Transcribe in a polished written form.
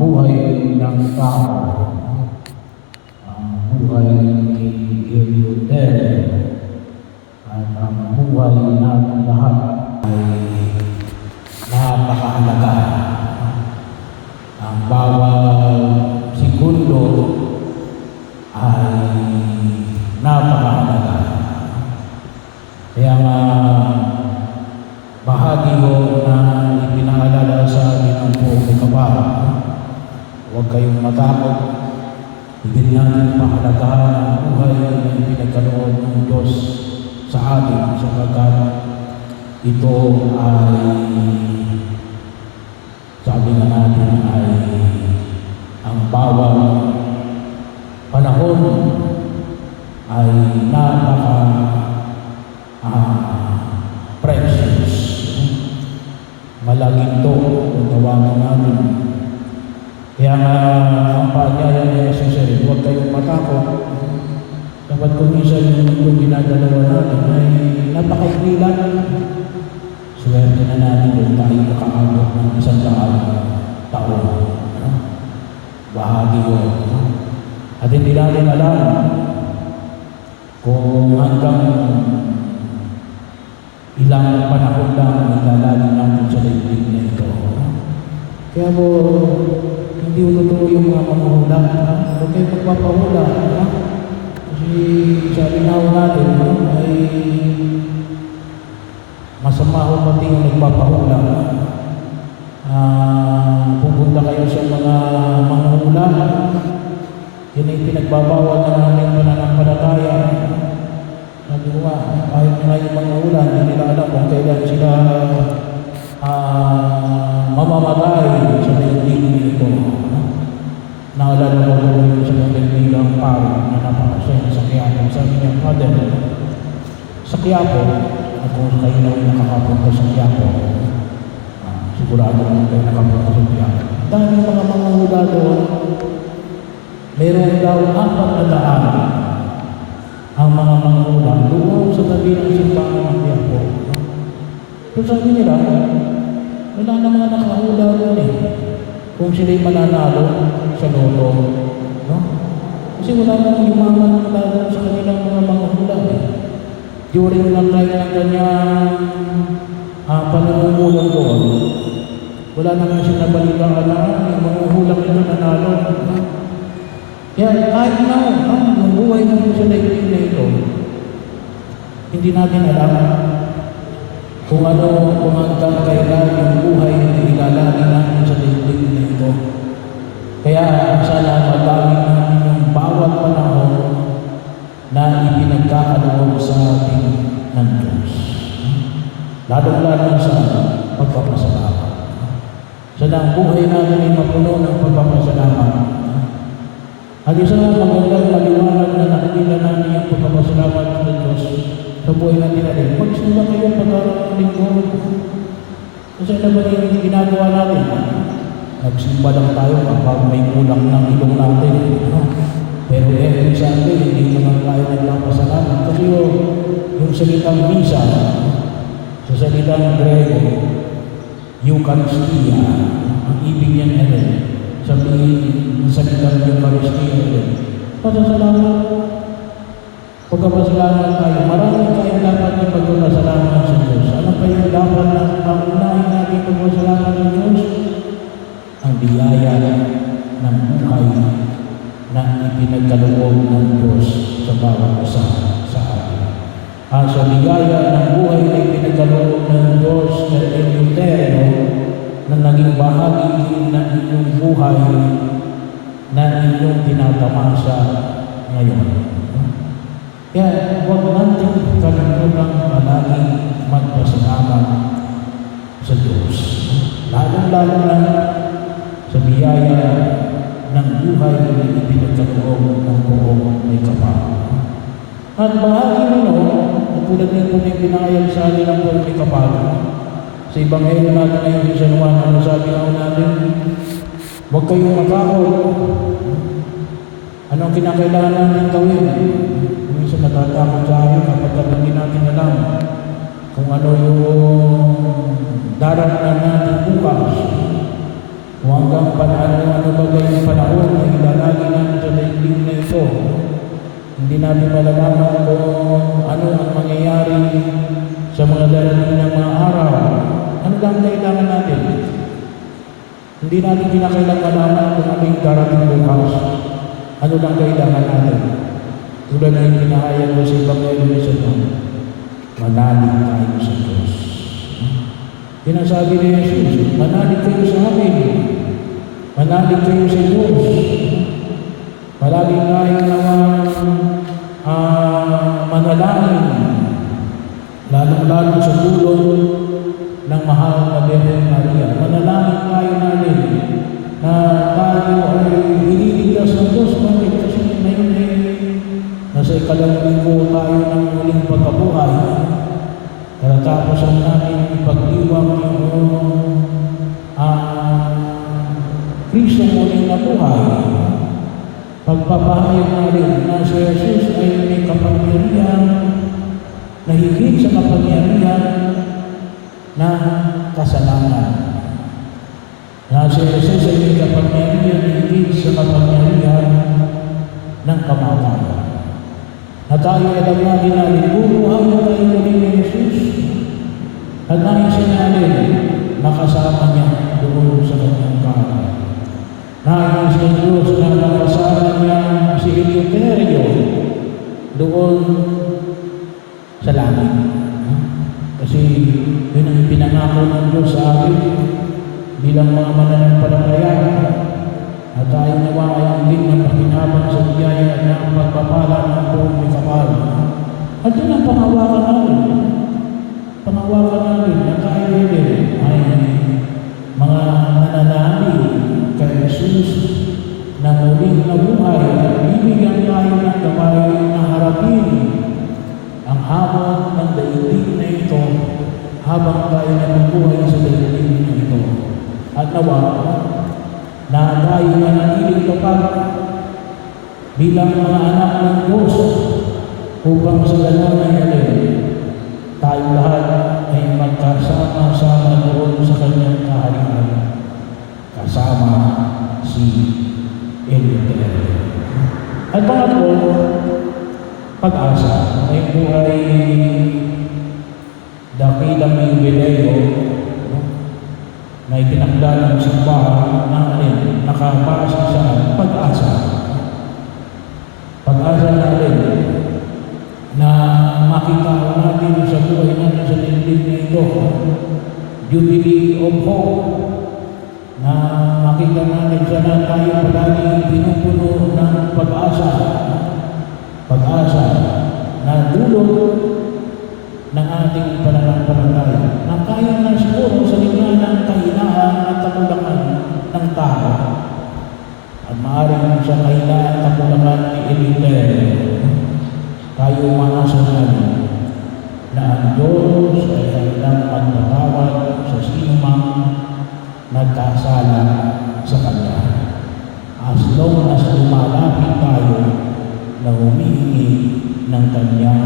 buhay ng tao, ang buhay ni Eleuterio at ang buhay natin lahat ay napakahalaga. Ang bawat segundo ay napakahalaga. Kaya nga bahagi ko na ipinaalala sa atin ang buong Kapal. Huwag kayong matakot. Ibig natin pahalagahan ang buhay na ipinagkaloob ng Diyos sa atin sapagkat ito ay sabi nga natin ay ang bawat panahon ay precious. Malaking to kung tawagan natin. Kaya nga ang paanyaya ni Jesus ay huwag kayong matakot. Dapat kung minsan yung ginagalawa natin ay napakaiklilan. Swerte na natin kung tayo makaabot ng 100 taon. Bahagi yun. At hindi natin alam kung hanggang ilang panahon lang ilalagin natin sa daigdig na ito. Kaya po, hindi ko totoo yung mga panguhula. Huwag kayo magpapahula. Kasi sabi nga natin ay masama ko pati yung nagpapahula. Pupunta kayo sa mga manghula. Yan ay pinagbabawal na namin pananampalataya. Sabi ko nga, kahit nga yung manghula, hindi nila alam kung kailan sila mamamatay sa daigdig nito. Naalala ko yung sa kaibigang paro na napakasaya sa Quiapo. Sabi niya, Father, sa Quiapo, at kung kayo na yung nakakapunta sa Quiapo, sigurado naman kayo nakapunta sa Quiapo. Dahil mga manghula doon, meron daw 400 ang mga manghula doon sa tabi ng simbahan ng Quiapo. So sabi nila, wala na mga nakahula doon kung sila'y mananalo sa loto. No? Kasi wala na yumaman doon sa kanilang mga manghula. During ng time ng kanyang panunungkulan doon, wala naman siya nabalitaan na yung manghuhulang ito nanalo. Kaya kahit na, yung buhay natin sa daigdig na ito, hindi natin alam kung ano, kung hanggang kailan yung buhay na ilalagin natin sa daigdig na ito. Kaya sana magamit natin yung bawat panahon na ipinagkakaloob sa atin ng Diyos. Lalong-lalo sa pagpapasalamat. Sana ang buhay natin ay mapuno ng pagpapasalamat. At isang magandang maliwanag na nakikita natin yung pagpapasalamat sa Diyos sa buhay natin natin. Magsimba kayo pag-araw ng lingkod. Kasi naman yung ginagawa natin. Nagsimba lang tayo kapag may kulang ng ilong natin. Pero every Sunday, hindi naman tayo nagpapasalamat. Kasi yung salitang misa, sa salitang Grego, Eucharistia, ang ibig niyan na rin. Sabihin, sa salitang Eucharistia rin. Pasasalamat. Pagkapasalamat tayo, marami tayong dapat na pagkapasalamat sa Diyos. Ano pa yung dapat na pangunahin natin pagkapasalamat sa Diyos? Ang biyaya ng buhay na ipinagkaloob ng Diyos sa bawat isa sa atin. Sa biyaya ng buhay na ipinagkaloob ng Diyos sa Eleuterio na naging bahagi ng inyong buhay na inyong tinatamasa ngayon. Kaya huwag natin kalimutan palagi magpasalamat sa Diyos. Lalong-lalo na sa biyaya ng buhay na ipinagkaloob ng buong may Kapal. At bahagi nyo, tulad nito na pinakayag sa atin ng buong may Kapal, sa Ebanghelyo natin ngayon sa Juan, ano sabi ako natin? Huwag kayong matakot. Anong kinakailangan natin gawin? Minsan natatakot sa akin kapag hindi natin alam kung ano yung darating natin bukas. Kung hanggang panahon kung ano ba yung panahon na ilalagi namin sa daigdig na ito. Hindi natin malalaman kung ano ang mangyayari sa mga darating na mga araw. Ano lang kailangan natin? Hindi natin kinakailangan malaman kung ano yung darating bukas. Ano lang kailangan natin? Tulad na yung kinahayag mo sa Ebanghelyo sa John, manalig tayo sa Diyos. Sinasabi ni Jesus, manalig kayo sa akin. Manalig kayo sa Diyos. Palagi tayo naman manalangin, lalong-lalo sa tulong ng mahal na Birhen Maria. Manalangin tayo natin na tayo ay ililigtas ng Diyos. Bakit? Kasi ngayon nasa ikalimang linggo tayo ng muling pagkabuhay. Tapos ang natin ipagdiwang yung Kristo muling nabuhay. Pagpapahayag natin na si Jesus ay may kapangyarihan na higit sa kapangyarihan ng kasalanan. Na si Jesus ay may kapangyarihan na higit sa kapangyarihan ng kamatayan. Na tayo ay alam natin bubuhayin tayo muli ni Jesus at nais natin makasama niya doon sa kanyang kahanan. Nais ng Diyos na makasama niya si Eleuterio doon sa langit. Kasi yun ang pinangako ng Diyos sa atin bilang mga mananampalataya. At tayo nawa ay hindi na makinabang sa biyaya ng pagpapala ng buong may kapal. At yun ang pangawakan natin. Pangawakan natin na tayo din ay mga nananalig kay Jesus na muling nabuhay at bibigyan tayo ng gabay na harapin ang hamon ng daigdig na ito habang tayo nabubuhay sa daigdig na ito. At nawa na tayo nanatiling kapag bilang mga anak ng Diyos upang sa gano'n ay alin tayo lahat ay magkasama-sama doon sa kanyang kaharian kasama si Eleuterio. At pangatlo, pag-asa. Ngayon po ay dakilang jubileo na itinakda ng simbahan na nakabase sa pag-asa. Pag-asa natin na makita natin sa buhay natin sa daigdig na ito, Jubilee of Hope, na makita natin sana tayo palagi pinupuno ng pag-asa. Pag-asa na dulot ng ating pananampalataya na kaya na siguro sa gitna ng kahinaan at kakulangan ng tao. At maaaring sa kahinaan at kakulangan ni Eleuterio, tayo maasa natin na ang Diyos ay handang magpatawad sa sinumang nagkasala sa Kanya. As long as lumalapit tayo na humihingi ng Kanyang